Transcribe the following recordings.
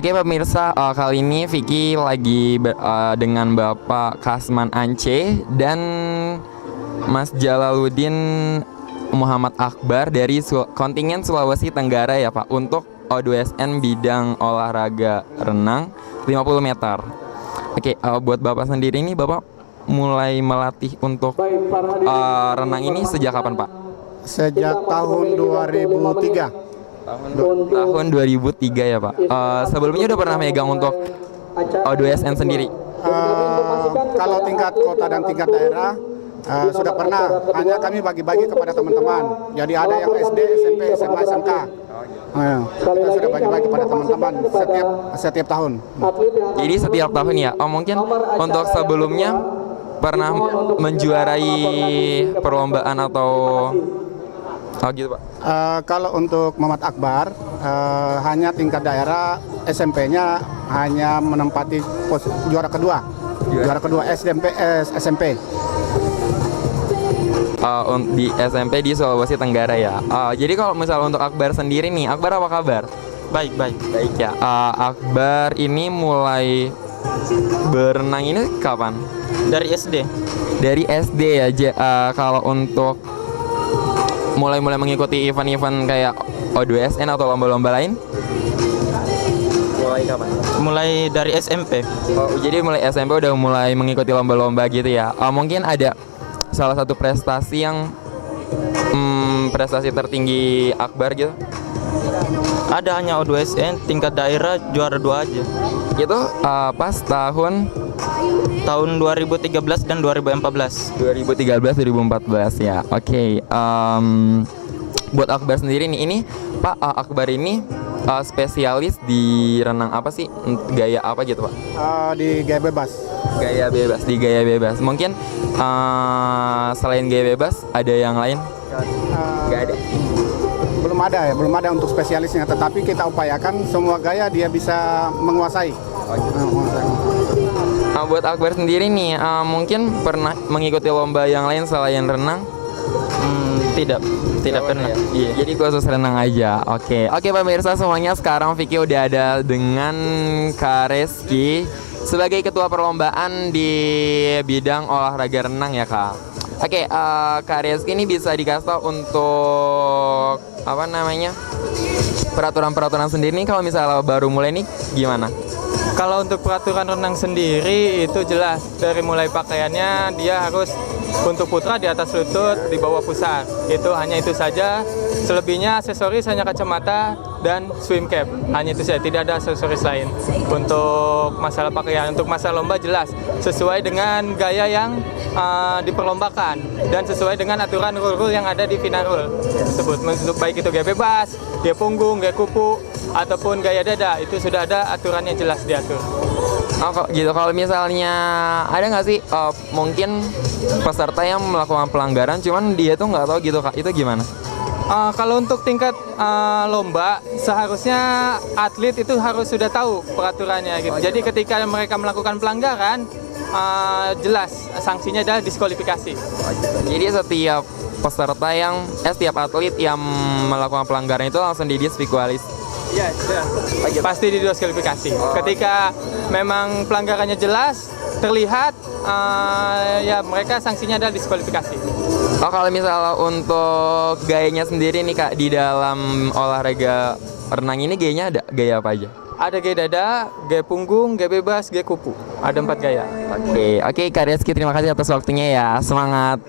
Oke pemirsa, kali ini Vicky lagi dengan Bapak Kasman Ance dan Mas Jalaluddin Muhammad Akbar dari kontingen Sulawesi Tenggara ya Pak, untuk O2SN bidang olahraga renang 50 meter. Oke, buat Bapak sendiri ini Bapak mulai melatih untuk renang ini sejak kapan Pak? Sejak tahun 2003. Tahun 2003 ya Pak. Sebelumnya udah pernah megang untuk O2SN sendiri? Kalau tingkat kota dan tingkat daerah sudah pernah, hanya kami bagi-bagi kepada teman-teman. Jadi ada yang SD, SMP, SMA, SMK. Kita sudah bagi-bagi kepada teman-teman setiap tahun. Jadi setiap tahun ya. Mungkin untuk sebelumnya pernah menjuarai perlombaan atau gitu Pak? Kalau untuk Muhammad Akbar, hanya tingkat daerah, SMP-nya hanya menempati juara kedua. Juara kedua SMP. Di SMP di Sulawesi Tenggara ya. Jadi kalau misalnya untuk Akbar sendiri nih, Akbar apa kabar? Baik. Baik ya. Akbar ini mulai berenang ini kapan? Dari SD. Dari SD ya. Kalau untuk mulai mengikuti event-event kayak O2SN atau lomba-lomba lain? Mulai kapan? Mulai dari SMP. Jadi mulai SMP udah mulai mengikuti lomba-lomba gitu ya. Mungkin ada salah satu prestasi yang prestasi tertinggi Akbar gitu? Ada hanya O2SN tingkat daerah juara 2 aja. Itu pas tahun 2013 dan 2014. 2013-2014 ya. Oke. Buat Akbar sendiri nih, ini Pak Akbar ini spesialis di renang apa sih? Gaya apa gitu Pak? Di gaya bebas. Di gaya bebas. Mungkin selain gaya bebas ada yang lain? Gak ada. Belum ada untuk spesialisnya, tetapi kita upayakan semua gaya dia bisa menguasai. Buat Akbar sendiri nih, mungkin pernah mengikuti lomba yang lain selain renang? Tidak pernah. Iya. Jadi khusus renang aja. Oke pemirsa semuanya, sekarang Vicky udah ada dengan Kak Reski sebagai ketua perlombaan di bidang olahraga renang ya Kak. Oke, Kak Reski ini bisa dikasih tau untuk peraturan sendiri nih kalau misalnya baru mulai nih gimana? Kalau untuk peraturan renang sendiri itu jelas, dari mulai pakaiannya dia harus untuk putra di atas lutut, di bawah pusar. Hanya itu saja. Selebihnya aksesoris hanya kacamata dan swim cap. Hanya itu saja, tidak ada aksesoris lain. Untuk masalah pakaian, untuk masalah lomba jelas sesuai dengan gaya yang diperlombakan dan sesuai dengan aturan rule yang ada di final rule tersebut. Untuk baik itu gaya bebas, gaya punggung, gaya kupu, ataupun gaya dada, itu sudah ada aturannya jelas diatur. Gitu. Kalau misalnya ada nggak sih mungkin peserta yang melakukan pelanggaran cuman dia tuh nggak tahu gitu Kak, itu gimana? Kalau untuk tingkat lomba, seharusnya atlet itu harus sudah tahu peraturannya gitu. Jadi ketika mereka melakukan pelanggaran, jelas sanksinya adalah diskualifikasi. Jadi setiap peserta setiap atlet yang melakukan pelanggaran itu langsung didiskualifikasi. Ya, pasti didiskualifikasi. Ketika memang pelanggarannya jelas, terlihat, ya mereka sanksinya adalah diskualifikasi. Kalau misalnya untuk gayanya sendiri nih Kak, di dalam olahraga renang ini gayanya ada gaya apa aja? Ada gaya dada, gaya punggung, gaya bebas, gaya kupu. Ada 4 gaya. Oke, Kak Reski, terima kasih atas waktunya ya. Semangat.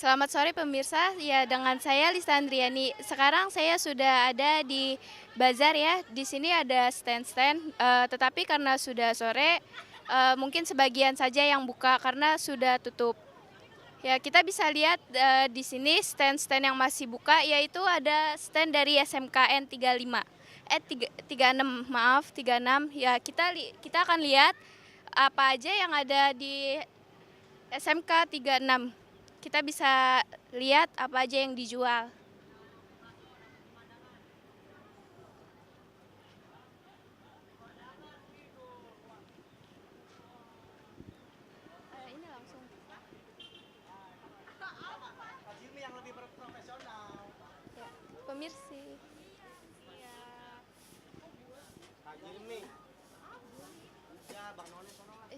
Selamat sore pemirsa, ya dengan saya Lisa Andriani. Sekarang saya sudah ada di bazar ya. Di sini ada stand-stand, tetapi karena sudah sore, mungkin sebagian saja yang buka karena sudah tutup. Ya kita bisa lihat di sini stand-stand yang masih buka, yaitu ada stand dari SMKN 36. Ya kita akan lihat apa aja yang ada di SMK 36. Kita bisa lihat apa aja yang dijual. Ini Ya, pemirsa.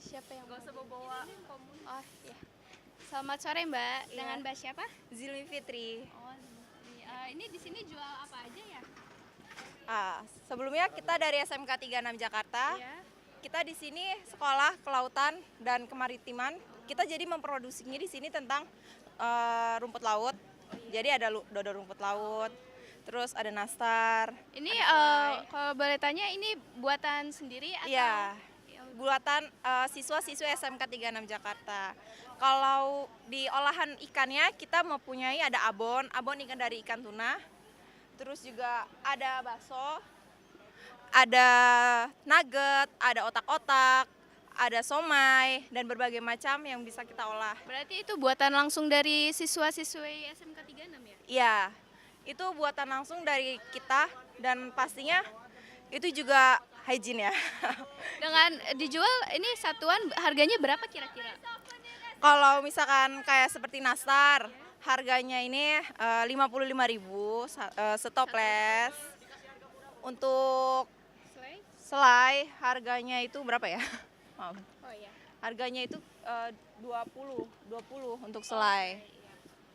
Siapa yang gak usah bawa? Oh ya. Selamat sore Mbak. Dengan Mbak siapa? Zilmi Fitri. Oh, ini di sini jual apa aja ya? Sebelumnya kita dari SMK 36 Jakarta. Iya. Kita di sini sekolah kelautan dan kemaritiman. Kita jadi memproduksinya di sini tentang rumput laut. Jadi ada dodol rumput laut, terus ada nastar. Ini kalau boleh tanya ini buatan sendiri atau? Iya, buatan siswa-siswa SMK 36 Jakarta. Kalau di olahan ikannya kita mempunyai ada abon ikan dari ikan tuna. Terus juga ada bakso, ada nugget, ada otak-otak, ada somai, dan berbagai macam yang bisa kita olah. Berarti itu buatan langsung dari siswa-siswi SMK 36 ya? Iya, itu buatan langsung dari kita dan pastinya itu juga hygiene ya. Dengan dijual ini satuan harganya berapa kira-kira? Kalau misalkan kayak seperti nastar, harganya ini 55.000 setoples. Untuk selai harganya itu berapa ya? Maaf. Oh iya. Harganya itu 20 untuk selai.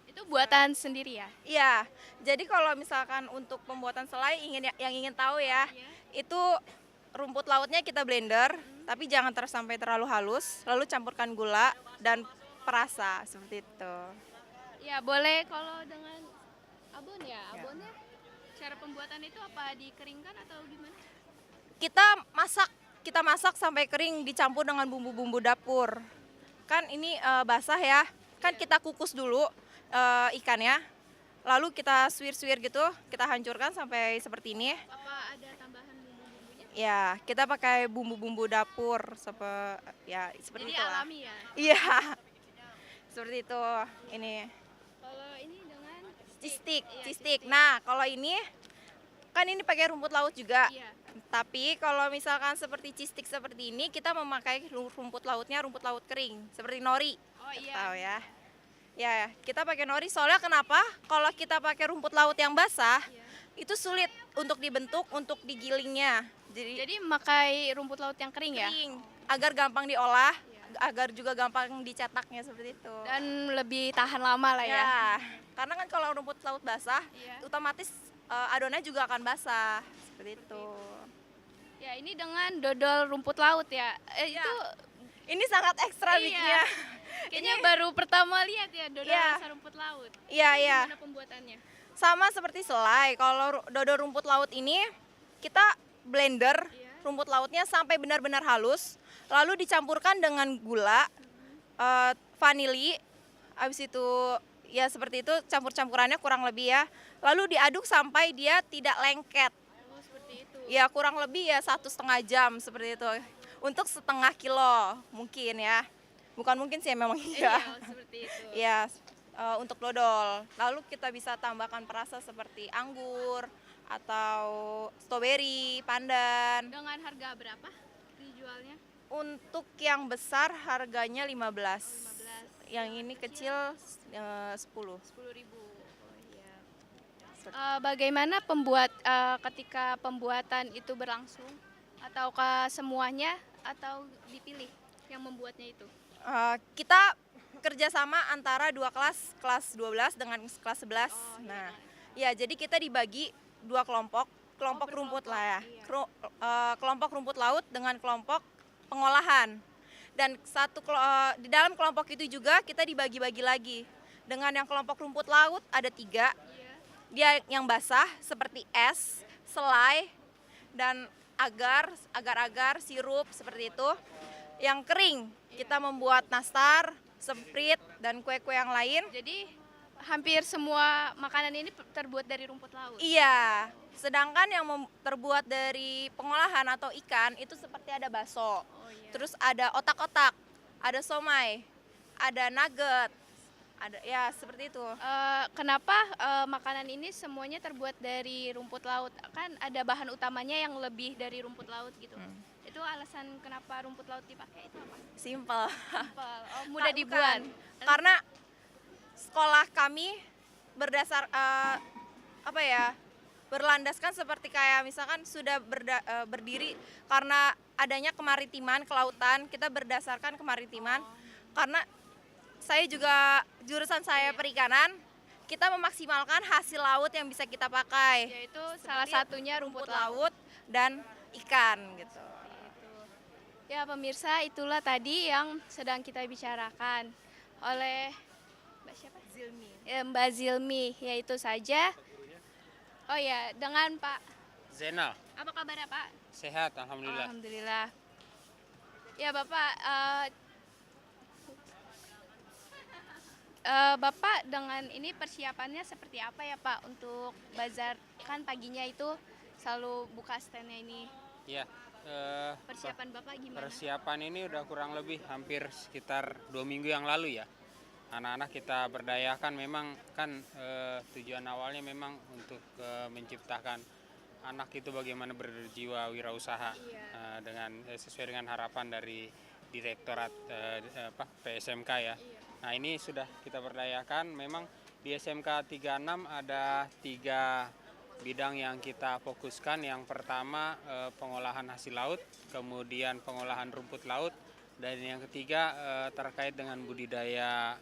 Itu buatan sendiri ya? Iya. Jadi kalau misalkan untuk pembuatan selai yang ingin tahu ya, itu rumput lautnya kita blender, tapi jangan sampai terlalu halus, lalu campurkan gula dan perasa seperti itu. Ya, boleh kalau dengan abon ya. Abonnya cara pembuatan itu apa dikeringkan atau gimana? Kita masak sampai kering dicampur dengan bumbu-bumbu dapur. Kan ini basah ya. Kan kita kukus dulu ikannya. Lalu kita suwir-suwir gitu, kita hancurkan sampai seperti ini. Apa ada tambahan bumbu-bumbunya? Ya, kita pakai bumbu-bumbu dapur seperti Jadi itu. alami ya? Iya. Seperti itu. Ini Kalau ini dengan cistik. Iya, Nah, kalau ini kan ini pakai rumput laut juga. Iya. Tapi kalau misalkan seperti cistik seperti ini, kita memakai rumput lautnya rumput laut kering, seperti nori. Oh iya. Tahu ya? Ya, kita pakai nori soalnya kenapa? Kalau kita pakai rumput laut yang basah, itu sulit untuk dibentuk, untuk digilingnya. Jadi memakai rumput laut yang kering ya? Kering, agar gampang diolah, agar juga gampang dicetaknya seperti itu. Dan lebih tahan lama lah ya? Ya, karena kan kalau rumput laut basah, otomatis adonannya juga akan basah, seperti itu. Ya, ini dengan dodol rumput laut ya? Itu ini sangat ekstra bikinnya. Kayaknya baru pertama lihat ya dodol rasa rumput laut. Iya. Gimana pembuatannya? Sama seperti selai, kalau dodol rumput laut ini kita blender rumput lautnya sampai benar-benar halus, lalu dicampurkan dengan gula, vanili, habis itu ya seperti itu campur-campurannya kurang lebih ya. Lalu diaduk sampai dia tidak lengket. Oh, seperti itu. Ya kurang lebih ya 1,5 jam seperti itu. Untuk setengah kilo mungkin ya. Bukan mungkin sih memang iya. Iya, seperti itu. Ya, untuk dodol. Lalu kita bisa tambahkan perasa seperti anggur atau stroberi, pandan. Dengan harga berapa dijualnya? Untuk yang besar harganya 15. 15. Yang ini kecil 10. 10.000. Oh iya. Bagaimana ketika pembuatan itu berlangsung? Ataukah semuanya atau dipilih yang membuatnya itu? Kita kerjasama antara dua kelas 12 dengan kelas 11. Nah, ya jadi kita dibagi dua kelompok rumput lah ya. Kelompok rumput laut dengan kelompok pengolahan. Dan di dalam kelompok itu juga kita dibagi-bagi lagi. Dengan yang kelompok rumput laut ada 3. Dia yang basah seperti es, selai, dan agar-agar, sirup seperti itu. Yang kering kita membuat nastar, semprit, dan kue-kue yang lain. Jadi hampir semua makanan ini terbuat dari rumput laut? Iya, sedangkan yang terbuat dari pengolahan atau ikan itu seperti ada bakso, terus ada otak-otak, ada somai, ada nugget, ada ya seperti itu. Kenapa makanan ini semuanya terbuat dari rumput laut? Kan ada bahan utamanya yang lebih dari rumput laut gitu. Itu alasan kenapa rumput laut dipakai itu apa? Simple. Oh, mudah dibuat. Karena sekolah kami apa ya, berlandaskan seperti kayak misalkan sudah berdiri karena adanya kemaritiman, kelautan, kita berdasarkan kemaritiman. Karena saya juga, jurusan saya perikanan, kita memaksimalkan hasil laut yang bisa kita pakai. Yaitu salah satunya rumput laut. laut dan ikan gitu. Ya pemirsa, itulah tadi yang sedang kita bicarakan oleh Mbak siapa? Zilmi. Mbak Zilmi, ya itu saja. Oh ya, dengan Pak. Zainal, Apa kabarnya Pak? sehat alhamdulillah. Alhamdulillah. Ya Bapak, Bapak dengan ini persiapannya seperti apa ya Pak untuk bazar? Kan paginya itu selalu buka standnya ini. Ya, Persiapan Bapak gimana? persiapan ini udah kurang lebih hampir sekitar 2 minggu yang lalu ya. Anak-anak kita berdayakan, memang kan tujuan awalnya memang untuk menciptakan anak itu bagaimana berjiwa wirausaha dengan sesuai dengan harapan dari Direktorat PSMK ya. Nah ini sudah kita berdayakan. Memang di SMK 36 ada 3 bidang yang kita fokuskan. Yang pertama pengolahan hasil laut, kemudian pengolahan rumput laut, dan yang ketiga terkait dengan budidaya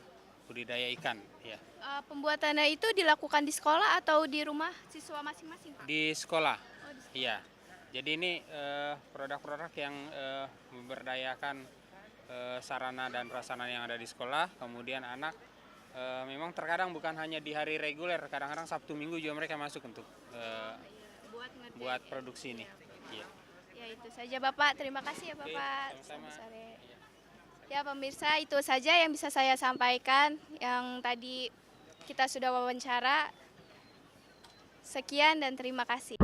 ikan ya. Pembuatannya itu dilakukan di sekolah atau di rumah siswa masing-masing Pak? Di sekolah. Oh, di sekolah. Iya. Jadi ini produk-produk yang memberdayakan sarana dan prasarana yang ada di sekolah. Kemudian anak memang terkadang bukan hanya di hari reguler, kadang-kadang Sabtu Minggu juga mereka masuk untuk buat produksi ini. Iya. Ya itu saja Bapak, terima kasih ya Bapak. Oke, sama-sama. Selamat sore. Ya pemirsa, itu saja yang bisa saya sampaikan, yang tadi kita sudah wawancara. Sekian dan terima kasih.